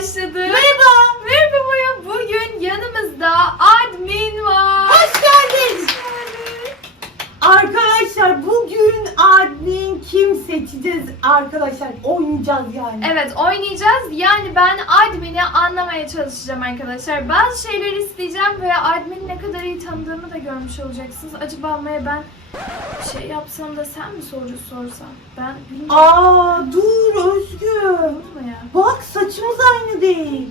başladı. Merhaba. Merhaba Maya. Bugün yanımızda admin var. Hoş geldin. Arkadaşlar bugün admin kim seçeceğiz arkadaşlar oynayacağız yani. Evet oynayacağız. Yani ben admini anlamaya çalışacağım arkadaşlar. Bazı şeyler isteyeceğim ve admini ne kadar iyi tanıdığımı da görmüş olacaksınız. Acaba Maya ben bir şey yapsam da sen mi soru sorsan? Ben bilmiyorum Aa dur. Maya. Bak saçımız aynı değil.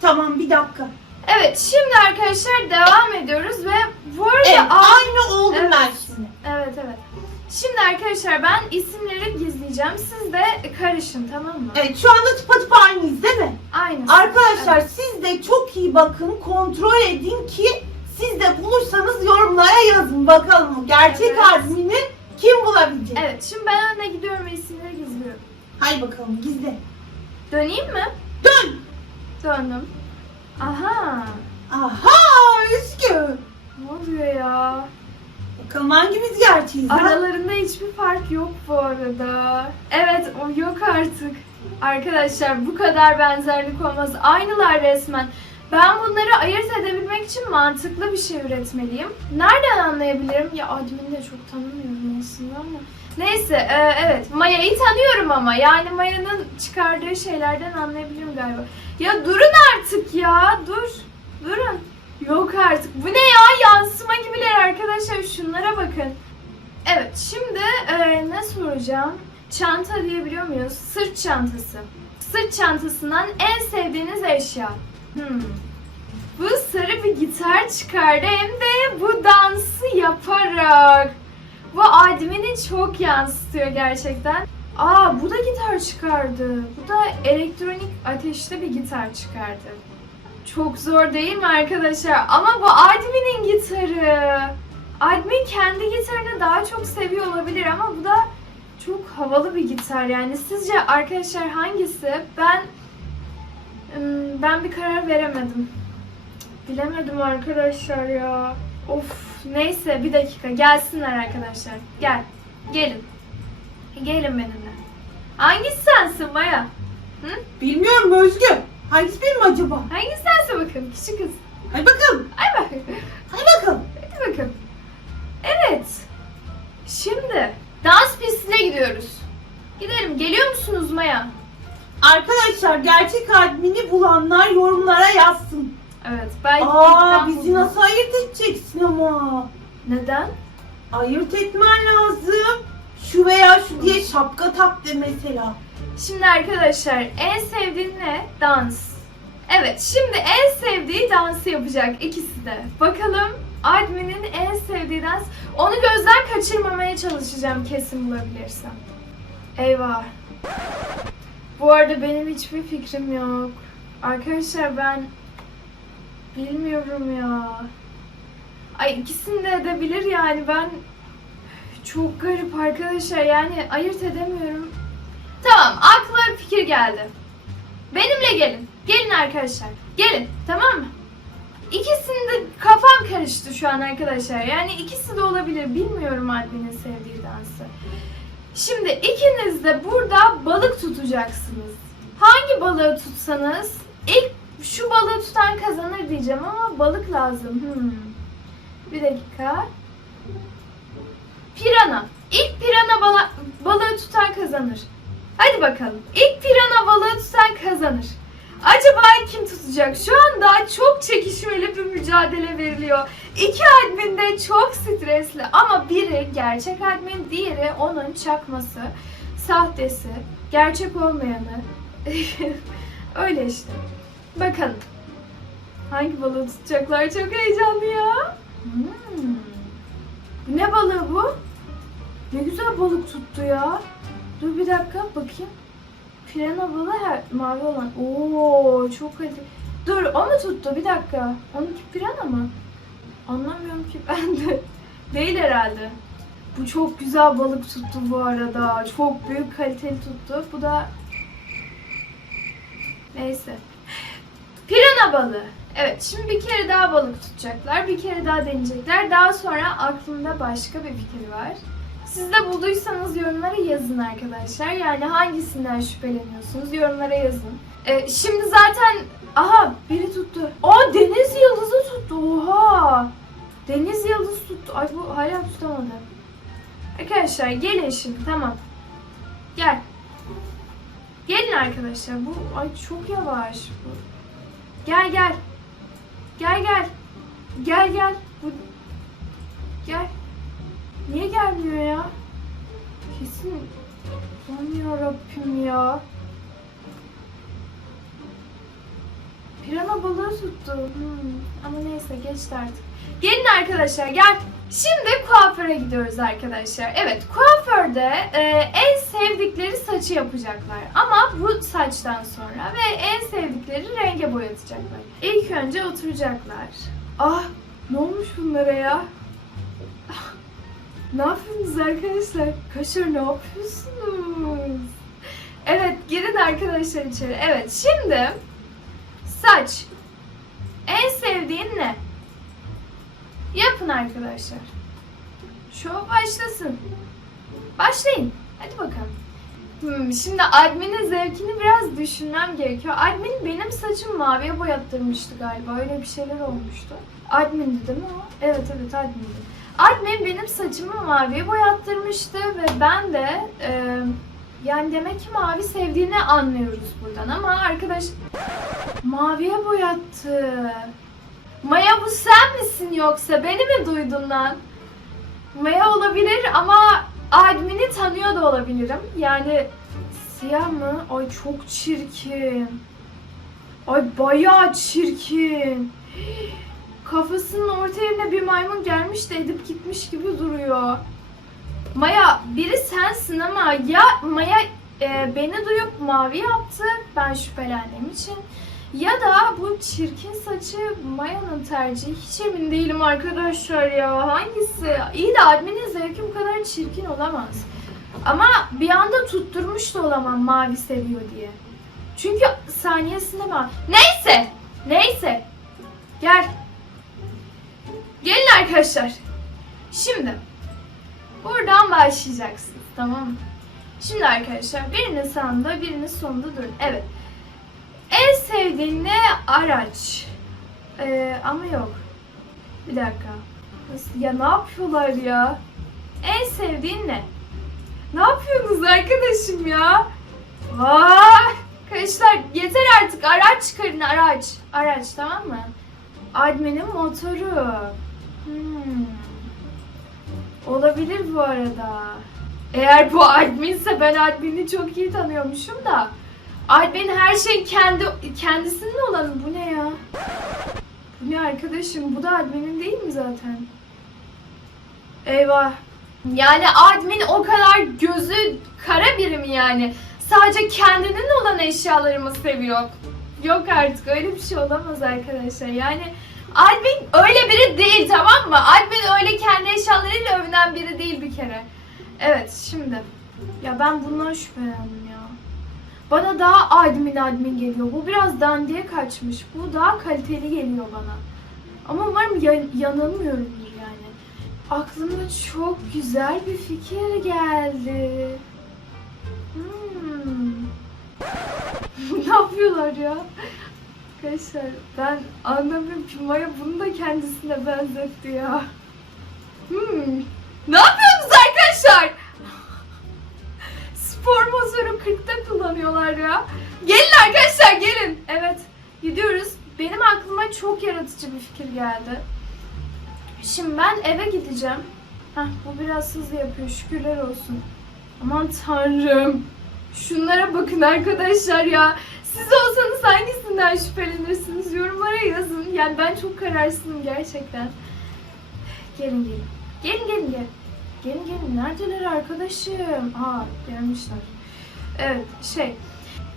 Tamam bir dakika. Evet şimdi arkadaşlar devam ediyoruz ve bu arada Evet aynı oldum Evet. ben şimdi. Evet evet. Şimdi arkadaşlar ben isimleri gizleyeceğim. Siz de karışın tamam mı? Evet şu anda tıpatıp aynıyız değil mi? Aynı. Arkadaşlar siz de çok iyi bakın kontrol edin ki siz de bulursanız yorumlara yazın bakalım gerçek Evet. admini kim bulabilecek? Evet şimdi ben önüne gidiyorum ve isimleri gizliyorum. Hay bakalım gizle. Döneyim mi? Dön. Döndüm. Aha. Aha Özgür. Ne oluyor ya? Bakalım hangimiz gerçeğiz ha? Aralarında hiçbir fark yok bu arada. Evet o yok artık. Arkadaşlar bu kadar benzerlik olmaz. Aynılar resmen. Ben bunları ayırt edebilmek için mantıklı bir şey üretmeliyim. Nereden anlayabilirim? Ya admini de çok tanımıyorum aslında ama. Neyse e, evet Maya'yı tanıyorum ama yani Maya'nın çıkardığı şeylerden anlayabilirim galiba. Ya durun artık ya dur. Durun. Yok artık. Bu ne ya? Yansıma gibiler arkadaşlar. Şunlara bakın. Evet şimdi e, ne soracağım? Çanta diyebiliyor muyuz? Sırt çantası. Sırt çantasından en sevdiğiniz eşya. Bu sarı bir gitar çıkardı hem de bu dansı yaparak. Bu admini çok yansıtıyor gerçekten. Aa bu da gitar çıkardı. Bu da elektronik ateşte bir gitar çıkardı. Çok zor değil mi arkadaşlar? Ama bu adminin gitarı. Admin kendi gitarını daha çok seviyor olabilir ama bu da çok havalı bir gitar yani. Sizce arkadaşlar hangisi? Ben ben bir karar veremedim. Bilemedim arkadaşlar ya. Of neyse bir dakika gelsinler arkadaşlar. Gel. Gelin. Gelin benimle. Hangisi sensin Maya? Bilmiyorum Özgür. Hangisi benim acaba? Hangisi sensin bakalım küçük kız? Hadi bakalım. Ay bak. Hadi bakalım. Hadi bakalım. Evet. Şimdi dans pistine gidiyoruz. Gidelim. Geliyor musunuz Maya? Arkadaşlar gerçek admini bulanlar yorumlara yazsın. Evet. Belki Aa bizi buldum. nasıl ayırt edeceksin ama? Neden? Ayırt etmen lazım. Şu veya şu diye şapka tak de mesela. Şimdi arkadaşlar en sevdiğin ne? Dans. Evet şimdi en sevdiği dansı yapacak ikisi de. Bakalım adminin en sevdiği dans. Onu gözden kaçırmamaya çalışacağım kesin bulabilirsem. Eyvah. Bu arada benim hiçbir fikrim yok. Arkadaşlar ben bilmiyorum ya. Ay ikisini de edebilir yani ben çok garip arkadaşlar yani ayırt edemiyorum. Tamam aklıma bir fikir geldi. Benimle gelin. Gelin arkadaşlar. Gelin tamam mı? İkisinin de kafam karıştı şu an arkadaşlar. Yani ikisi de olabilir. Bilmiyorum Alvin'in sevdiği dansı. Şimdi ikiniz de burada balık tutacaksınız. Hangi balığı tutsanız ilk şu balığı tutan kazanır diyeceğim ama balık lazım. Hmm. Bir dakika. Pirana. İlk pirana bala- balığı tutan kazanır. Hadi bakalım. İlk pirana balığı tutan kazanır. Acaba kim tutacak? Şu anda çok çekişmeli bir mücadele veriliyor. İki admin de çok stresli ama biri gerçek admin, diğeri onun çakması, sahtesi, gerçek olmayanı. Öyle işte. Bakalım. Hangi balığı tutacaklar? Çok heyecanlı ya. Hmm. Ne balığı bu? Ne güzel balık tuttu ya. Dur bir dakika bakayım. Pirana balığı her mavi olan. Oo çok kaliteli. Dur o mu tuttu? Bir dakika. Onunki pirana mı? Anlamıyorum ki ben de. Değil herhalde. Bu çok güzel balık tuttu bu arada. Çok büyük kaliteli tuttu. Bu da neyse. Pirana balığı. Evet şimdi bir kere daha balık tutacaklar. Bir kere daha deneyecekler. Daha sonra aklımda başka bir fikir var. Siz de bulduysanız yorumlara yazın arkadaşlar. Yani hangisinden şüpheleniyorsunuz yorumlara yazın. Ee, şimdi zaten aha biri tuttu. Aa deniz yıldızı tuttu. Oha. Deniz yıldızı tuttu. Ay bu hala tutamadı. Arkadaşlar gelin şimdi tamam. Gel. Gelin arkadaşlar. Bu ay çok yavaş. Gel gel. Gel gel. Gel gel. Bu Gel. Niye gelmiyor ya? Kesin Aman yarabbim ya. Pirana balığı tuttu. Hmm, Ama neyse geçti artık. Gelin arkadaşlar gel. Şimdi kuaföre gidiyoruz arkadaşlar. Evet kuaförde e, en sevdikleri saçı yapacaklar. Ama bu saçtan sonra ve en sevdikleri renge boyatacaklar. İlk önce oturacaklar. Ah ne olmuş bunlara ya? Ne yapıyorsunuz arkadaşlar? Kaşar ne yapıyorsunuz? Evet girin arkadaşlar içeri. Evet şimdi saç. En sevdiğin ne? Yapın arkadaşlar. Şov başlasın. Başlayın. Hadi bakalım. Hmm, şimdi adminin zevkini biraz düşünmem gerekiyor. Admin benim saçımı maviye boyattırmıştı galiba. Öyle bir şeyler olmuştu. Admindi değil mi o? Evet evet admindi. Admin benim saçımı maviye boyattırmıştı ve ben de e, yani demek ki mavi sevdiğini anlıyoruz buradan ama arkadaş maviye boyattı. Maya bu sen misin yoksa? Beni mi duydun lan? Maya olabilir ama admini tanıyor da olabilirim. Yani siyah mı? Ay çok çirkin. Ay bayağı çirkin. Kafasının orta yerine bir maymun gelmiş de edip gitmiş gibi duruyor. Maya biri sensin ama ya Maya e, beni duyup mavi yaptı ben şüphelendiğim için ya da bu çirkin saçı Maya'nın tercihi hiç emin değilim arkadaşlar ya hangisi? İyi de adminin zevki bu kadar çirkin olamaz. Ama bir anda tutturmuş da olamam mavi seviyor diye. Çünkü saniyesinde mi? Neyse. Neyse. Gel. Arkadaşlar. Şimdi buradan başlayacaksınız tamam mı? Şimdi arkadaşlar biriniz sağında biriniz sonunda durun. Evet. En sevdiğin ne araç? Ee, ama yok. Bir dakika. Ya ne yapıyorlar ya? En sevdiğin ne? Ne yapıyorsunuz arkadaşım ya? Vay! Arkadaşlar yeter artık araç çıkarın araç. Araç tamam mı? Admin'in motoru. Hmm. Olabilir bu arada. Eğer bu adminse ben admini çok iyi tanıyormuşum da. Admin her şey kendi kendisinin olanı. Bu ne ya? Bu ne arkadaşım? Bu da adminin değil mi zaten? Eyvah. Yani admin o kadar gözü kara biri mi yani? Sadece kendinin olan eşyalarımı seviyor. Yok artık öyle bir şey olamaz arkadaşlar. Yani admin öyle biri değil tamam mı? Admin öyle kendi eşyalarıyla övünen biri değil bir kere. Evet şimdi. Ya ben bundan şüphelendim ya. Bana daha admin admin geliyor. Bu biraz dandiye kaçmış. Bu daha kaliteli geliyor bana. Ama umarım ya- yanılmıyorumdur yani. Aklıma çok güzel bir fikir geldi. Hmm. ne yapıyorlar ya? Arkadaşlar ben anlamıyorum ki Maya bunu da kendisine benzetti ya. Hmm. Ne yapıyorsunuz arkadaşlar? Spor motoru 40'ta kullanıyorlar ya. Gelin arkadaşlar gelin. Evet gidiyoruz. Benim aklıma çok yaratıcı bir fikir geldi. Şimdi ben eve gideceğim. Heh, bu biraz hızlı yapıyor şükürler olsun. Aman tanrım. Şunlara bakın arkadaşlar ya. Siz olsanız hangisinden şüphelenirsiniz? Yorumlara yazın. Yani ben çok kararsızım gerçekten. Gelin gelin. Gelin gelin gelin. Gelin gelin. Neredeler arkadaşım? Aa gelmişler. Evet şey.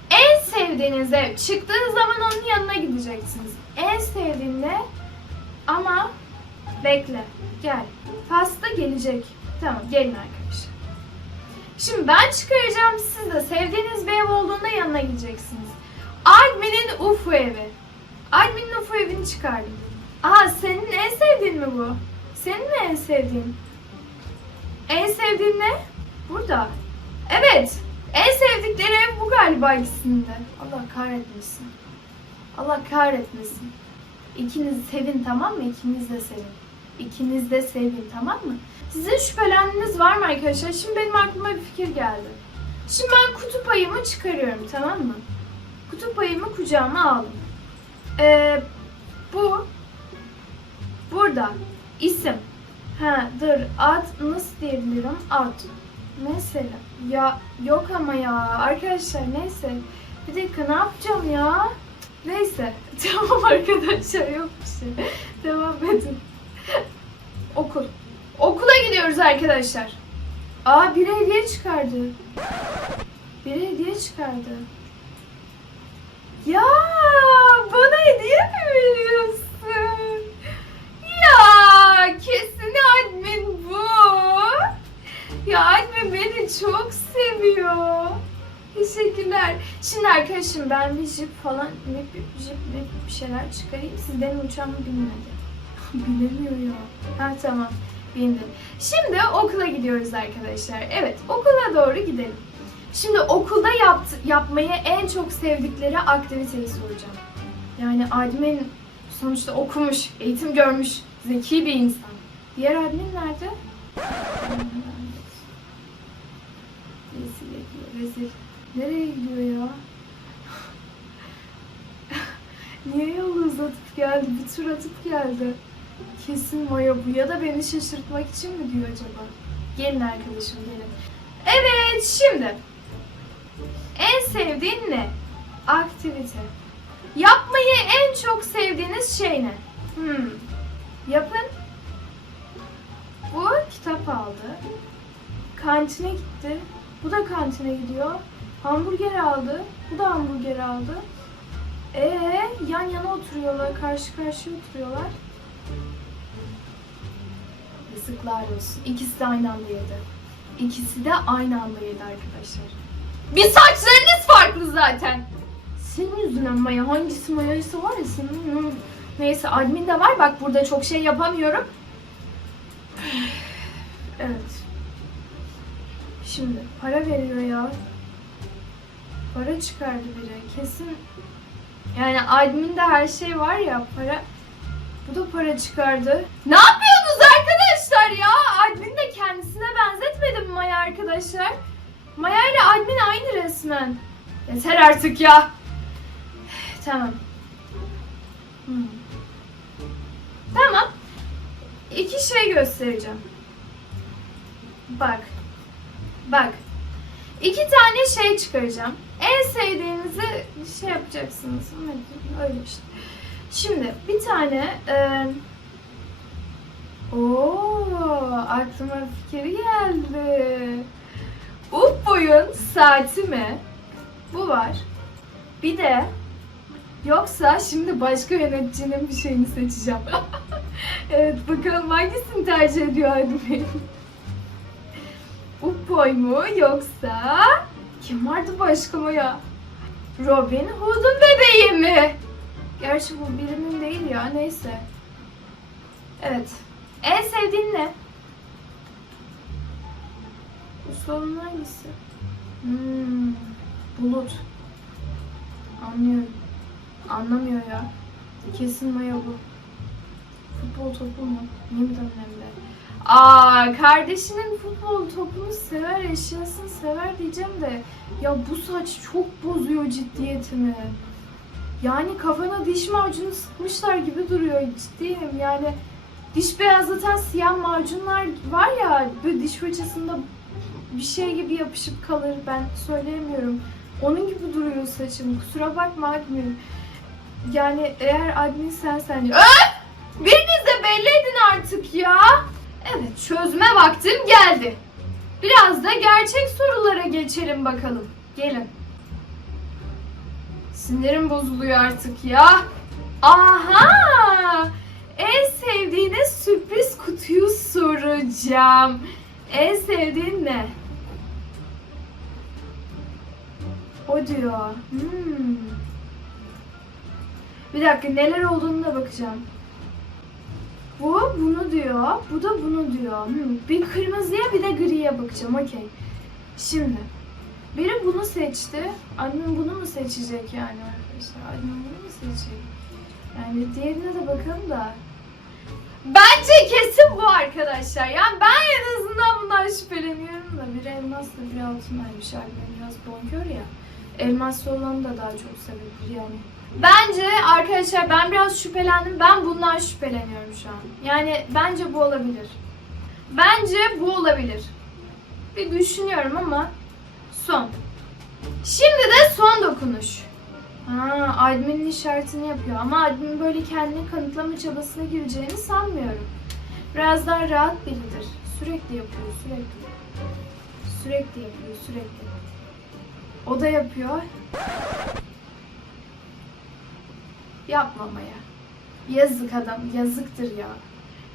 En sevdiğiniz ev. Çıktığınız zaman onun yanına gideceksiniz. En sevdiğin ne? Ama bekle. Gel. Pasta gelecek. Tamam gelin arkadaşlar. Şimdi ben çıkaracağım. Siz de sevdiğiniz bir ev olduğunda yanına gideceksiniz. Admin'in UFO evi. Admin'in UFO evini çıkardım. Aa senin en sevdiğin mi bu? Senin mi en sevdiğin? En sevdiğin ne? Burada. Evet. En sevdikleri ev bu galiba ikisinde. Allah kahretmesin. Allah kahretmesin. İkiniz sevin tamam mı? İkiniz de sevin. İkiniz de sevin tamam mı? Sizin şüphelendiğiniz var mı arkadaşlar? Şimdi benim aklıma bir fikir geldi. Şimdi ben kutup ayımı çıkarıyorum tamam mı? Kutup ayımı kucağıma aldım. Ee, bu burada isim. Ha dur ad nasıl diyebilirim? Ad. Mesela. Ya yok ama ya arkadaşlar neyse. Bir dakika ne yapacağım ya? Neyse. Tamam arkadaşlar yok bir şey. Devam edin. Okul. Okula gidiyoruz arkadaşlar. Aa bir hediye çıkardı. Bir hediye çıkardı. Ya bana hediye mi veriyorsun? Ya kesin admin bu. Ya admin beni çok seviyor. Teşekkürler. Şimdi arkadaşım ben bir jip falan bir, bir jip bir, bir şeyler çıkarayım. Siz benim uçağımı hadi. Bilemiyor ya. Ha tamam. Bindim. Şimdi okula gidiyoruz arkadaşlar. Evet okula doğru gidelim. Şimdi okulda yaptı, yapmayı en çok sevdikleri aktiviteyi soracağım. Yani admin sonuçta okumuş, eğitim görmüş, zeki bir insan. Diğer admin nerede? Rezil ediyor, rezil. Nereye gidiyor ya? Niye yolu uzatıp geldi? Bir tur atıp geldi. Kesin Maya bu ya da beni şaşırtmak için mi diyor acaba? Gelin arkadaşım gelin. Evet şimdi. En sevdiğin ne? Aktivite. Yapmayı en çok sevdiğiniz şey ne? Hmm. Yapın. Bu kitap aldı. Kantine gitti. Bu da kantine gidiyor. Hamburger aldı. Bu da hamburger aldı. Ee, yan yana oturuyorlar, karşı karşıya oturuyorlar. Yazıklar olsun. İkisi de aynı anda yedi. İkisi de aynı anda yedi arkadaşlar. Bir saçlarınız farklı zaten. Senin yüzünden Maya. Hangisi Maya'ysa var ya senin. Hı. Neyse admin de var. Bak burada çok şey yapamıyorum. Evet. Şimdi para veriyor ya. Para çıkardı biri. Kesin yani adminde her şey var ya para. Bu da para çıkardı. Ne yapıyorsunuz arkadaşlar ya? Admin de kendisine benzetmedim Maya arkadaşlar. Maya ile admin aynı resmen. Yeter artık ya. Tamam. Hmm. Tamam. İki şey göstereceğim. Bak. Bak. İki tane şey çıkaracağım. En sevdiğinizi şey yapacaksınız. Öyle işte. Şimdi bir tane e... Oo, aklıma fikir geldi. Upboy'un saati mi? Bu var. Bir de yoksa şimdi başka yöneticinin bir şeyini seçeceğim. evet bakalım hangisini tercih ediyor admin? Upboy mu yoksa kim vardı başka mı ya? Robin Hood'un bebeği mi? Gerçi bu birimin değil ya neyse. Evet. En sevdiğin ne? Bu sorunun hangisi? Hmm, bulut. Anlıyorum. Anlamıyor ya. Kesin Maya bu. Futbol topu mu? Nimden hem de. Aa, kardeşinin futbol topunu sever, eşyasını sever diyeceğim de ya bu saç çok bozuyor ciddiyetimi. Yani kafana diş macunu sıkmışlar gibi duruyor ciddiyim yani diş beyazlatan siyah macunlar var ya böyle diş fırçasında bir şey gibi yapışıp kalır ben söyleyemiyorum. Onun gibi duruyor saçım kusura bakma admin. Yani eğer admin sen sen... Biriniz de belli edin artık ya. Evet çözme vaktim geldi. Biraz da gerçek sorulara geçelim bakalım. Gelin. Sinirim bozuluyor artık ya. Aha! En sevdiğine sürpriz kutuyu soracağım. En sevdiğin ne? O diyor. Hmm. Bir dakika neler olduğunu da bakacağım. Bu bunu diyor. Bu da bunu diyor. Hmm, Bir kırmızıya bir de griye bakacağım. Okey. Şimdi. Biri bunu seçti. Annem bunu mu seçecek yani arkadaşlar? Annem bunu mu seçecek? Yani diğerine de bakalım da. Bence kesin bu arkadaşlar. Yani ben en azından bundan şüpheleniyorum da. Biri elmasla biri altınlaymış. Annem biraz bonkör ya. Elmaslı olanı da daha çok sevebilir yani. Bence arkadaşlar ben biraz şüphelendim. Ben bundan şüpheleniyorum şu an. Yani bence bu olabilir. Bence bu olabilir. Bir düşünüyorum ama son. Şimdi de son dokunuş. Ha, adminin işaretini yapıyor ama admin böyle kendini kanıtlama çabasına gireceğini sanmıyorum. Biraz daha rahat biridir. Sürekli yapıyor, sürekli. Sürekli yapıyor, sürekli. O da yapıyor. Yapmamaya. Yazık adam, yazıktır ya.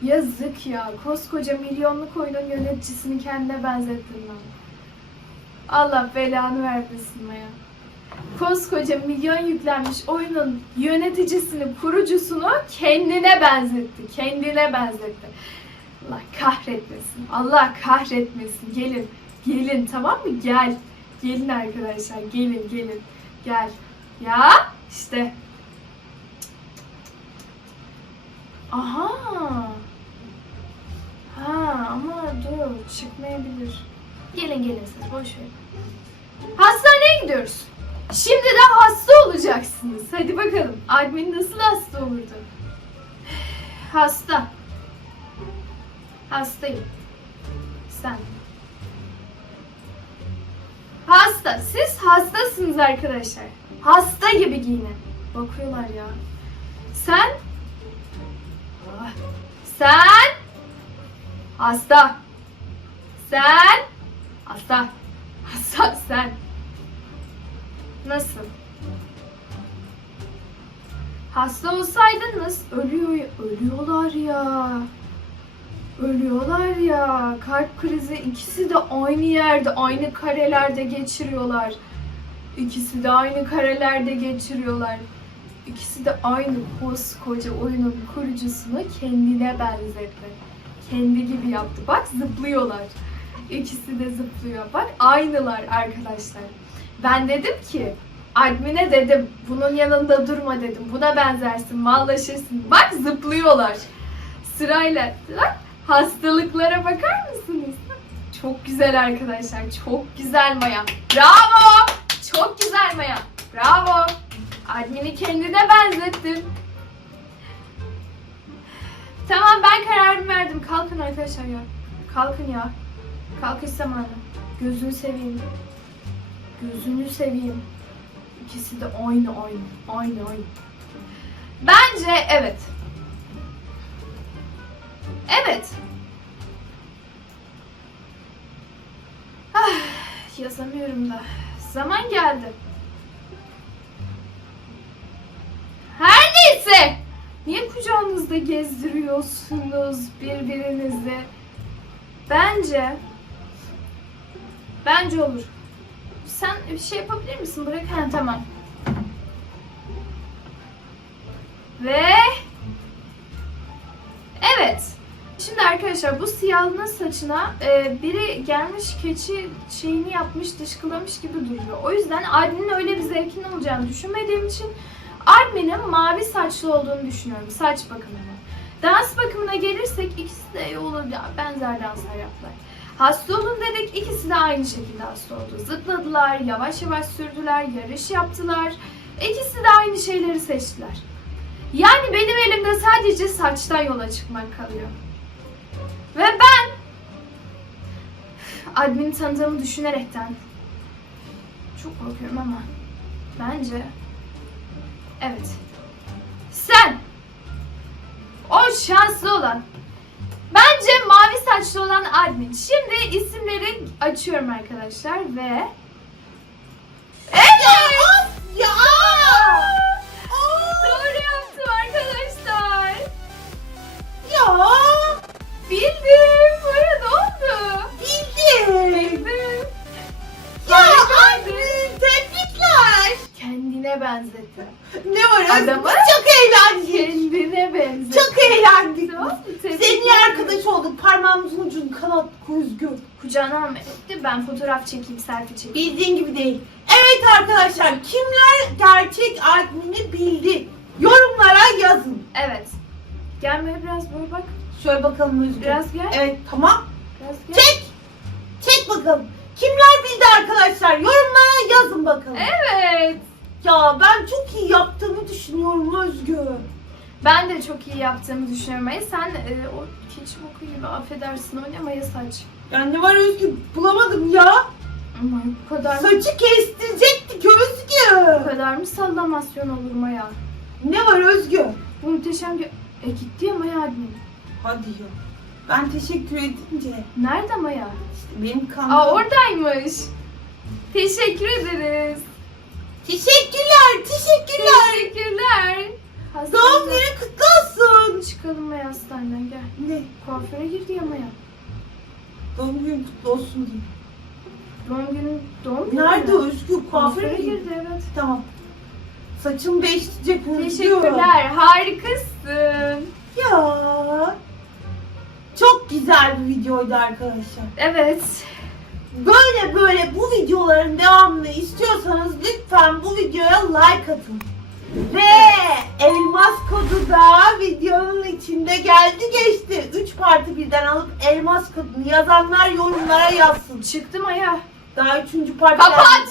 Yazık ya. Koskoca milyonluk oyunun yöneticisini kendine benzettin lan. Allah belanı vermesin Maya. Koskoca milyon yüklenmiş oyunun yöneticisini, kurucusunu kendine benzetti. Kendine benzetti. Allah kahretmesin. Allah kahretmesin. Gelin. Gelin tamam mı? Gel. Gelin arkadaşlar. Gelin gelin. Gel. Ya işte. Aha. Ha ama dur çıkmayabilir. Gelin gelin siz boş verin. Hastaneye gidiyoruz. Şimdi de hasta olacaksınız. Hadi bakalım. Admin nasıl hasta olurdu? Hasta. Hastayım. Sen. Hasta. Siz hastasınız arkadaşlar. Hasta gibi giyinin. Bakıyorlar ya. Sen. Ah. Sen. Hasta. Sen. Hasta. Hasta sen. Nasıl? Hasta olsaydınız ölüyor, ölüyorlar ya. Ölüyorlar ya. Kalp krizi ikisi de aynı yerde, aynı karelerde geçiriyorlar. İkisi de aynı karelerde geçiriyorlar. İkisi de aynı koskoca oyunun kurucusunu kendine benzetti. Kendi gibi yaptı. Bak zıplıyorlar. İkisi de zıplıyor. Bak aynılar arkadaşlar. Ben dedim ki admine dedim bunun yanında durma dedim. Buna benzersin, mallaşırsın. Bak zıplıyorlar. Sırayla. Bak hastalıklara bakar mısınız? Çok güzel arkadaşlar. Çok güzel Maya. Bravo! Çok güzel Maya. Bravo. Admini kendine benzettin. Tamam ben kararımı verdim. Kalkın arkadaşlar ya. Kalkın ya. Kalkış zamanı. Gözünü seveyim. Gözünü seveyim. İkisi de aynı aynı. Aynı aynı. Bence evet. Evet. Ah, yazamıyorum da. Zaman geldi. Her neyse. Niye kucağınızda gezdiriyorsunuz birbirinizi? Bence Bence olur. Sen bir şey yapabilir misin? Bırak. Ha, tamam. Ve Şimdi arkadaşlar bu siyahlının saçına e, biri gelmiş keçi şeyini yapmış dışkılamış gibi duruyor. O yüzden Almin'in öyle bir zevkin olacağını düşünmediğim için Almin'in mavi saçlı olduğunu düşünüyorum. Saç bakımına. Dans bakımına gelirsek ikisi de iyi olabilir. Benzer danslar yaptılar. Hasta olun dedik. ikisi de aynı şekilde hasta oldu. Zıpladılar, yavaş yavaş sürdüler, yarış yaptılar. İkisi de aynı şeyleri seçtiler. Yani benim elimde sadece saçtan yola çıkmak kalıyor. Ve ben admin tanıdığımı düşünerekten çok korkuyorum ama bence evet sen o şanslı olan Bence mavi saçlı olan admin. Şimdi isimleri açıyorum arkadaşlar ve Kendine benzetti. Ne var? Biz çok eğlendik. Kendine benzetti. Çok eğlendik. Tamam mı? arkadaş olduk. Parmağımızın ucunu kanat Özgür. Kucağına alma etti. Ben fotoğraf çekeyim, selfie çekeyim. Bildiğin gibi değil. Evet arkadaşlar kimler gerçek admini bildi? Yorumlara yazın. Evet. Gelmeye biraz böyle bak. Şöyle bakalım Özgür. Biraz gel. Evet tamam. Biraz gel. Çek. Çek bakalım. Kimler bildi arkadaşlar? Yorumlara yazın bakalım. Evet. Ya ben çok iyi yaptığımı düşünüyorum Özgür. Ben de çok iyi yaptığımı düşünüyorum. Maya sen e, o keçi boku gibi affedersin oynamaya saç. Ya ne var Özgür? Bulamadım ya. Ama bu kadar mı, Saçı kestirecektik bu Özgür. kadar mı sallamasyon olur Maya? Ne var Özgür? Bu muhteşem bir... E gitti ya Maya admin. Hadi ya. Ben teşekkür edince Nerede Maya? işte benim kanka. Aa oradaymış. Teşekkür ederiz. Teşekkürler, teşekkürler. Teşekkürler. Doğum Hastaneden günü kutlu olsun. çıkalım Maya hastaneden gel. Ne? Kuaföre girdi ya Maya. Doğum günü kutlu olsun diye. Doğum günü, doğum günü Nerede mü? Özgür? Kuaföre Kuaföre girdi. girdi evet. Tamam. Saçım değiştirecek Özgür. Teşekkürler. Harikasın. Ya. Çok güzel bir videoydu arkadaşlar. Evet. Böyle böyle bu videoların devamını istiyorsanız lütfen bu videoya like atın. Ve elmas kodu da videonun içinde geldi geçti. 3 parti birden alıp elmas kodunu yazanlar yorumlara yazsın. Çıktı Maya. Daha 3. parti Kapat!